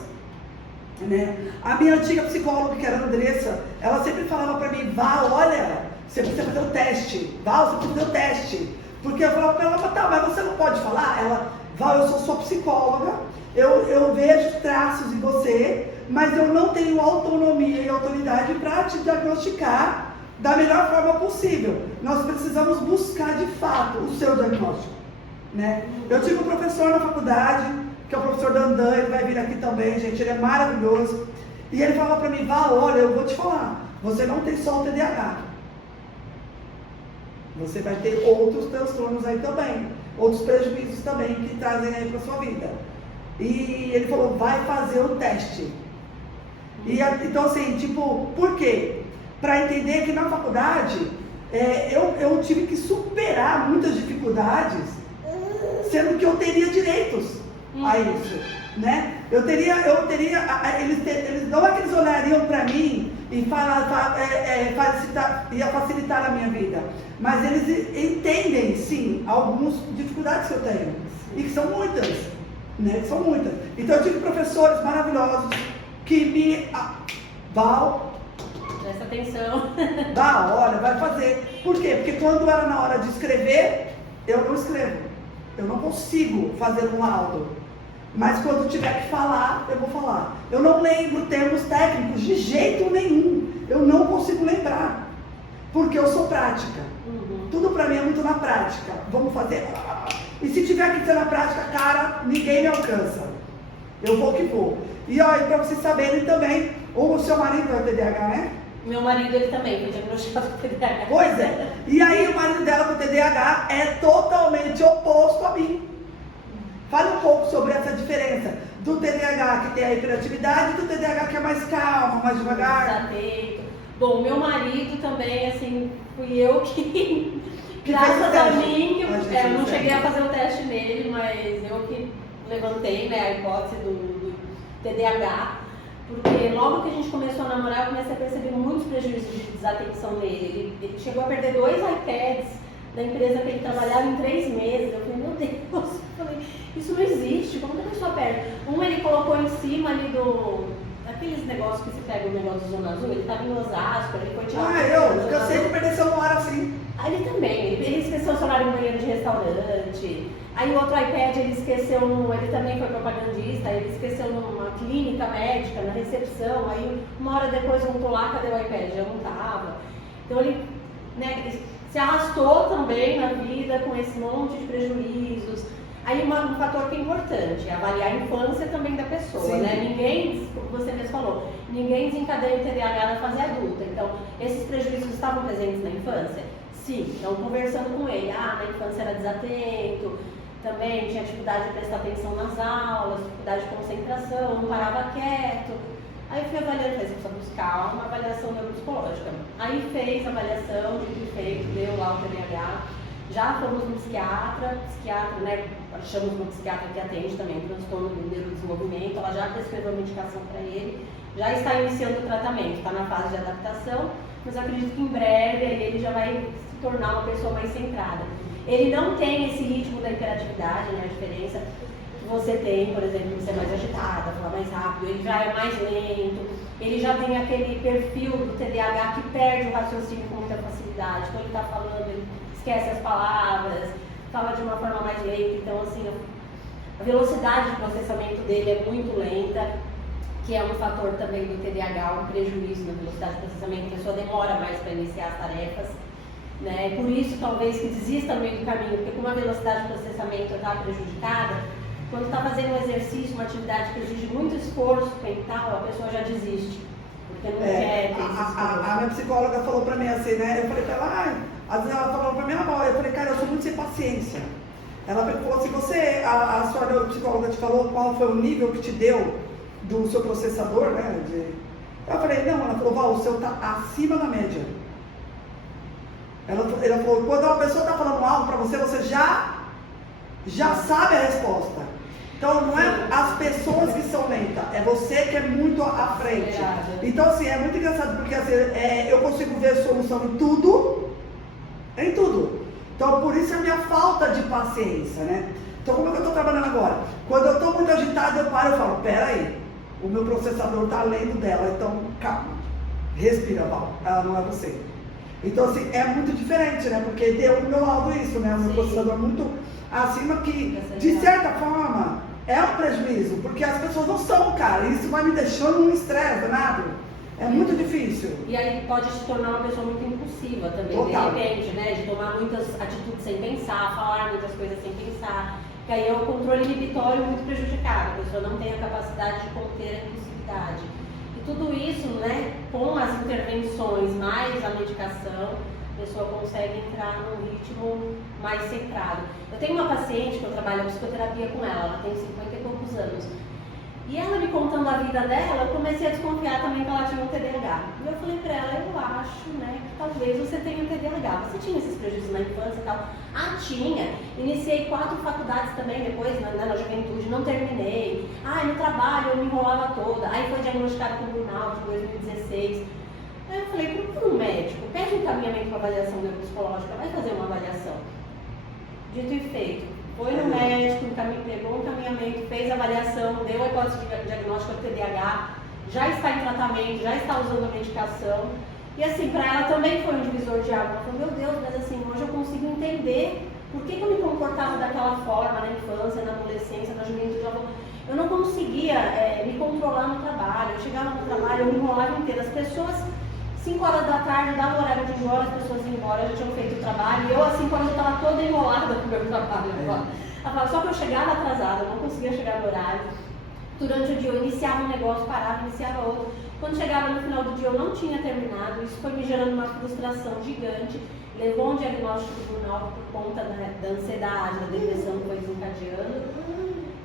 Né? A minha antiga psicóloga, que era a Andressa, ela sempre falava pra mim, Val, olha, você precisa fazer o teste. Val, você precisa fazer o teste. Porque eu falava pra ela, tá, mas você não pode falar? Ela, Val, eu sou sua psicóloga, eu vejo traços em você, mas eu não tenho autonomia e autoridade para te diagnosticar da melhor forma possível. Nós precisamos buscar de fato o seu diagnóstico. Né? Eu tive um professor na faculdade, que é o professor Dandan, ele vai vir aqui também, gente, ele é maravilhoso. E ele falava para mim, Val, olha, eu vou te falar, você não tem só o TDAH. Você vai ter outros transtornos aí também, outros prejuízos também que trazem aí para sua vida. E ele falou, vai fazer o teste. E, então assim, tipo, por quê? Para entender que na faculdade, eu tive que superar muitas dificuldades, sendo que eu teria direitos a isso, né? Eles não é que eles olhariam para mim e ia facilitar a minha vida, mas eles entendem, sim, algumas dificuldades que eu tenho, e que são muitas, né? São muitas. Então eu tive professores maravilhosos que me... Val, presta atenção. Val, olha, vai fazer. Por quê? Porque quando era na hora de escrever, eu não escrevo. Eu não consigo fazer um laudo. Mas quando tiver que falar, eu vou falar. Eu não lembro termos técnicos de jeito nenhum. Eu não consigo lembrar. Porque eu sou prática. Tudo pra mim é muito na prática. Vamos fazer. E se tiver que ser na prática, cara, ninguém me alcança. Eu vou que vou. E olha, pra vocês saberem também, o seu marido é TDAH, né? Meu marido, ele também foi diagnosticado com TDAH. Pois é. E aí o marido dela com TDAH é totalmente oposto a mim. Fale um pouco sobre essa diferença do TDAH que tem a hiperatividade e do TDAH que é mais calmo, mais devagar. Desatento. Bom, meu marido também, assim, fui eu que graças a mim, eu não cheguei a fazer o teste nele, mas eu que levantei, né, a hipótese do TDAH, porque logo que a gente começou a namorar, eu comecei a perceber muitos prejuízos de desatenção nele. Ele chegou a perder 2 iPads da empresa que ele trabalhava em 3 meses. Eu falei, meu Deus, isso não existe, como que a pessoa perde? Ele colocou em cima ali daqueles negócios que você pega o negócio do Zona Azul, ele estava em Osasco, ele foi tirar... eu sei que perder celular assim. Aí ele também, ele esqueceu o celular no banheiro de restaurante. Aí o outro iPad ele esqueceu, ele também foi propagandista, ele esqueceu numa clínica médica, na recepção. Aí uma hora depois voltou lá, cadê o iPad? Já não estava. Então ele, né, se arrastou também na vida com esse monte de prejuízos. Aí um fator que é importante, é avaliar a infância também da pessoa, né? Ninguém, como você mesmo falou, ninguém desencadeia o TDAH na fase adulta. Então, esses prejuízos estavam presentes na infância? Sim. Então, conversando com ele, na infância era desatento, também tinha dificuldade de prestar atenção nas aulas, dificuldade de concentração, não parava quieto. Aí eu fui avaliando, você precisa buscar uma avaliação neuropsicológica. Aí fez a avaliação, de feito, deu lá o TDAH. Já fomos no psiquiatra, né, chamamos uma psiquiatra que atende também transtorno do neurodesenvolvimento, ela já prescreveu a medicação para ele, já está iniciando o tratamento, está na fase de adaptação, mas acredito que em breve ele já vai se tornar uma pessoa mais centrada. Ele não tem esse ritmo da hiperatividade, né, a diferença que você tem, por exemplo, de ser mais agitada, falar mais rápido, ele já é mais lento, ele já tem aquele perfil do TDAH que perde o raciocínio com muita facilidade, quando ele está falando, ele esquece as palavras, fala de uma forma mais lenta, então assim, a velocidade de processamento dele é muito lenta, que é um fator também do TDAH, um prejuízo na velocidade de processamento, a pessoa demora mais para iniciar as tarefas, né? Por isso talvez que desista no meio do caminho, porque como a velocidade de processamento está prejudicada, quando está fazendo um exercício, uma atividade que exige muito esforço mental, a pessoa já desiste, porque não quer ter esse esforço. A minha psicóloga falou para mim assim, né? Eu falei para ela, às vezes ela falou para mim, eu falei, cara, eu sou muito sem paciência. Ela falou assim, a sua psicóloga te falou qual foi o nível que te deu do seu processador, né? Eu falei, não, ela falou, Val, o seu tá acima da média. Ela falou, quando uma pessoa está falando algo para você, você já sabe a resposta. Então não é as pessoas que são lentas, é você que é muito à frente. Então assim, é muito engraçado porque assim, eu consigo ver solução em tudo. Então por isso a minha falta de paciência, né? Então como é que eu estou trabalhando agora? Quando eu estou muito agitado, eu paro e falo, peraí, o meu processador está além dela, então calma, respira, Val, ela não é você. Então assim, é muito diferente, né? Porque deu o meu lado isso, né? O meu processador é muito acima que, de certa forma, é um prejuízo, porque as pessoas não são, cara, isso vai me deixando um estresse danado. É muito difícil. E aí pode se tornar uma pessoa muito impulsiva também, Total. de repente, né? De tomar muitas atitudes sem pensar, falar muitas coisas sem pensar. Que aí é o controle inibitório muito prejudicado. A pessoa não tem a capacidade de conter a impulsividade. E tudo isso, né? Com as intervenções mais a medicação, a pessoa consegue entrar num ritmo mais centrado. Eu tenho uma paciente que eu trabalho a psicoterapia com ela tem 50 e poucos anos. E ela me contando a vida dela, eu comecei a desconfiar também que ela tinha um TDAH. E eu falei pra ela, eu acho, né, que talvez você tenha um TDAH. Você tinha esses prejuízos na infância e tal? Ah, tinha. Iniciei 4 faculdades também depois, na juventude, não terminei. Ah, no trabalho eu me enrolava toda. Aí foi diagnosticada com burnout em 2016. Aí eu falei, procura um médico, pede um encaminhamento para avaliação neuropsicológica, vai fazer uma avaliação. Dito e feito. Foi no médico, pegou um encaminhamento, fez a avaliação, deu a hipótese de diagnóstico do TDAH, já está em tratamento, já está usando a medicação. E assim, para ela também foi um divisor de água. Ela falou, meu Deus, mas assim, hoje eu consigo entender por que eu me comportava daquela forma na infância, na adolescência, na juventude. Eu não conseguia me controlar no trabalho. Eu chegava no trabalho, eu me enrolava inteira. As pessoas, 5 horas da tarde, dava o horário de ir embora, as pessoas iam embora, já tinham feito o trabalho, e eu, às 5 horas, eu estava toda enrolada com o meu trabalho. Ela falava, só que eu chegava atrasada, eu não conseguia chegar no horário. Durante o dia eu iniciava um negócio, parava, iniciava outro. Quando chegava no final do dia eu não tinha terminado, isso foi me gerando uma frustração gigante, levou um diagnóstico de burnout por conta da ansiedade, da depressão que foi desencadeando.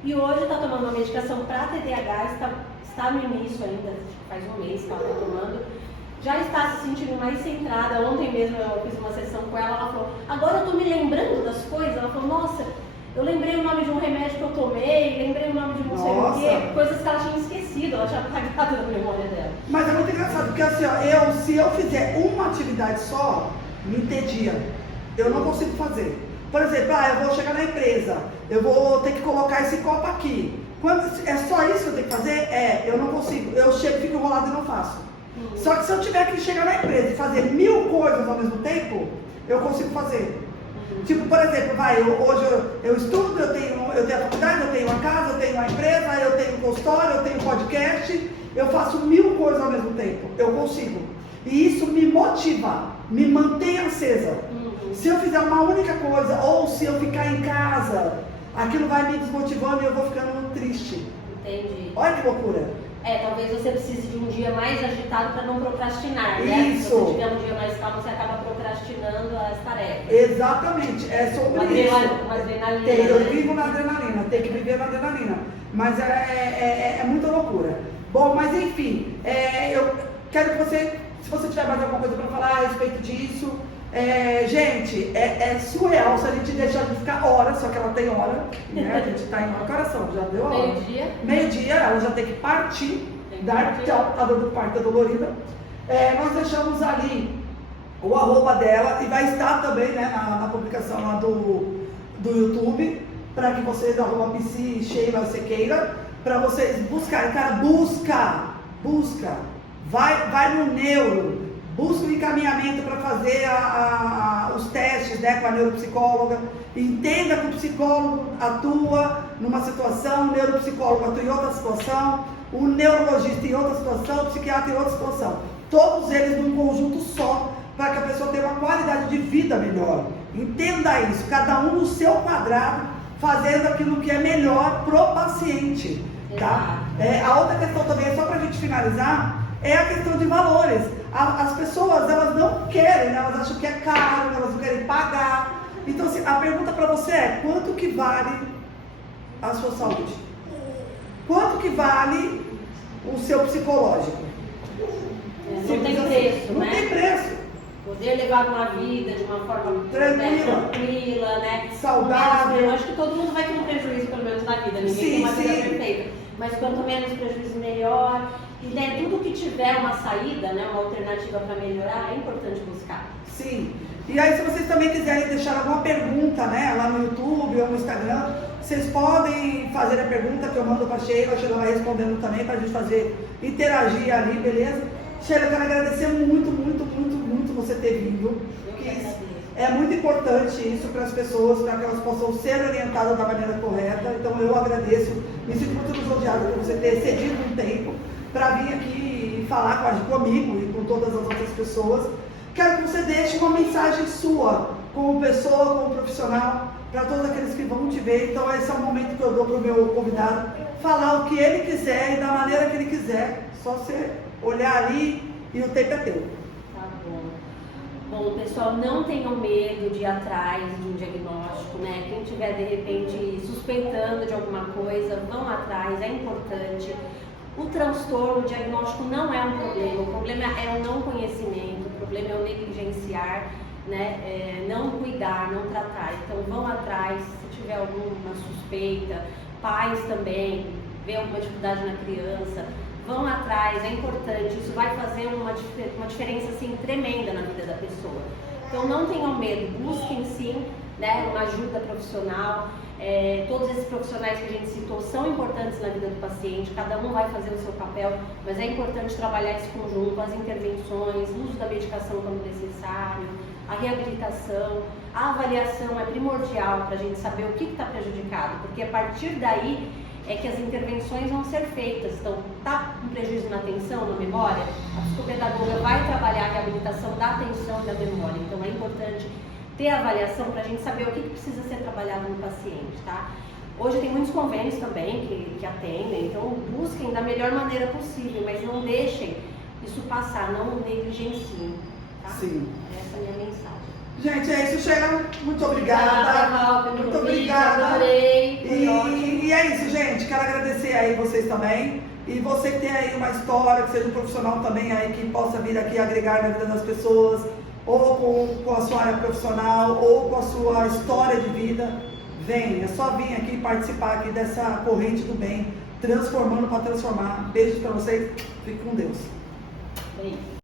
E hoje está tomando uma medicação para TDAH, está no início ainda, faz um mês que ela está tomando. Já está se sentindo mais centrada. Ontem mesmo eu fiz uma sessão com ela, ela falou, agora eu estou me lembrando das coisas. Ela falou, nossa, eu lembrei o nome de um remédio que eu tomei, lembrei o nome de não sei o quê, coisas que ela tinha esquecido, ela tinha apagado da memória dela. Mas é muito engraçado, porque assim, ó, se eu fizer uma atividade só, me entedia. Eu não consigo fazer. Por exemplo, eu vou chegar na empresa, eu vou ter que colocar esse copo aqui. Quando é só isso que eu tenho que fazer? Eu não consigo. Eu chego, fico enrolado e não faço. Só que se eu tiver que chegar na empresa e fazer 1000 coisas ao mesmo tempo, eu consigo fazer. Tipo, por exemplo, hoje eu estudo, eu tenho a faculdade, eu tenho a casa, eu tenho a empresa, eu tenho o consultório, eu tenho o podcast, eu faço 1000 coisas ao mesmo tempo, eu consigo. E isso me motiva, me mantém acesa. Se eu fizer uma única coisa, ou se eu ficar em casa, aquilo vai me desmotivando e eu vou ficando triste. Entendi. Olha que loucura. Talvez você precise de um dia mais agitado para não procrastinar, né? Isso. Se você tiver um dia mais calmo, você acaba procrastinando as tarefas. Exatamente, é sobre isso. Uma adrenalina. Eu vivo na adrenalina, tem que viver na adrenalina. Mas é muita loucura. Bom, mas enfim, eu quero que você, se você tiver mais alguma coisa para falar a respeito disso, gente, é surreal se a gente deixar de ficar horas, só que ela tem hora, né? A gente está em uma coração, já deu a hora. Meio-dia. Meio-dia, ela já tem que partir, dar tchau, a dor do parto é dolorida. Nós deixamos ali o arroba dela e vai estar também, né, na publicação lá do YouTube, para que vocês, arroba Psi, Sheila, Sequeira, para vocês buscarem, cara, busca, vai no neuro. Busca um encaminhamento para fazer os testes, né, com a neuropsicóloga. Entenda que o psicólogo atua numa situação, o neuropsicólogo atua em outra situação, o neurologista em outra situação, o psiquiatra em outra situação. Todos eles num conjunto só, para que a pessoa tenha uma qualidade de vida melhor. Entenda isso, cada um no seu quadrado, fazendo aquilo que é melhor pro paciente. Tá? A outra questão também, só para a gente finalizar, é a questão de valores. As pessoas, elas não querem, né? Elas acham que é caro, elas não querem pagar. Então, assim, a pergunta para você é, quanto que vale a sua saúde? Quanto que vale o seu psicológico? Não tem preço, não né? tem preço. Poder levar uma vida de uma forma tranquila, né? Saudável. Eu acho que todo mundo vai ter um prejuízo, pelo menos na vida. Ninguém tem uma vida perfeita. Mas quanto menos prejuízo, melhor. E né, tudo que tiver uma saída, né, uma alternativa para melhorar, é importante buscar. Sim. E aí, se vocês também quiserem deixar alguma pergunta, né, lá no YouTube ou no Instagram, vocês podem fazer a pergunta que eu mando para a Sheila vai respondendo também, para a gente fazer, interagir ali, beleza? Sheila, eu quero agradecer muito você ter vindo. É muito importante isso para as pessoas, para que elas possam ser orientadas da maneira correta. Então eu agradeço, me sinto muito lisonjeada por você ter cedido um tempo para vir aqui e falar comigo e com todas as outras pessoas. Quero que você deixe uma mensagem sua, como pessoa, como profissional, para todos aqueles que vão te ver. Então esse é o momento que eu dou para o meu convidado falar o que ele quiser e da maneira que ele quiser. Só você olhar ali e o tempo é teu. Tá bom. Bom, pessoal, não tenham medo de ir atrás de um diagnóstico, né? Quem estiver, de repente, suspeitando de alguma coisa, vão atrás, é importante. O transtorno, o diagnóstico não é um problema é o não conhecimento, o problema é o negligenciar, né? Não cuidar, não tratar. Então vão atrás, se tiver alguma suspeita, pais também, vê alguma dificuldade na criança, vão atrás, é importante, isso vai fazer uma diferença assim, tremenda na vida da pessoa. Então não tenham medo, busquem sim, né, uma ajuda profissional. Todos esses profissionais que a gente citou são importantes na vida do paciente, cada um vai fazer o seu papel, mas é importante trabalhar esse conjunto, as intervenções, o uso da medicação quando necessário, a reabilitação, a avaliação é primordial para a gente saber o que está prejudicado, porque a partir daí é que as intervenções vão ser feitas. Então, está um prejuízo na atenção, na memória, a psicopedagoga vai trabalhar a reabilitação da atenção e da memória, então é importante ter a avaliação para a gente saber o que precisa ser trabalhado no paciente, tá? Hoje tem muitos convênios também que atendem, então busquem da melhor maneira possível, mas não deixem isso passar, não negligenciem, tá? Sim. Essa é a minha mensagem. Gente, é isso, Sheila. Muito obrigada. Muito obrigada. Adorei. E é isso, gente. Quero agradecer aí vocês também. E você que tem aí uma história, que seja um profissional também aí, que possa vir aqui agregar na vida das pessoas, ou com a sua área profissional, ou com a sua história de vida, vem. É só vir aqui participar aqui dessa corrente do bem, transformando para transformar. Beijos para vocês. Fique com Deus. Beijo.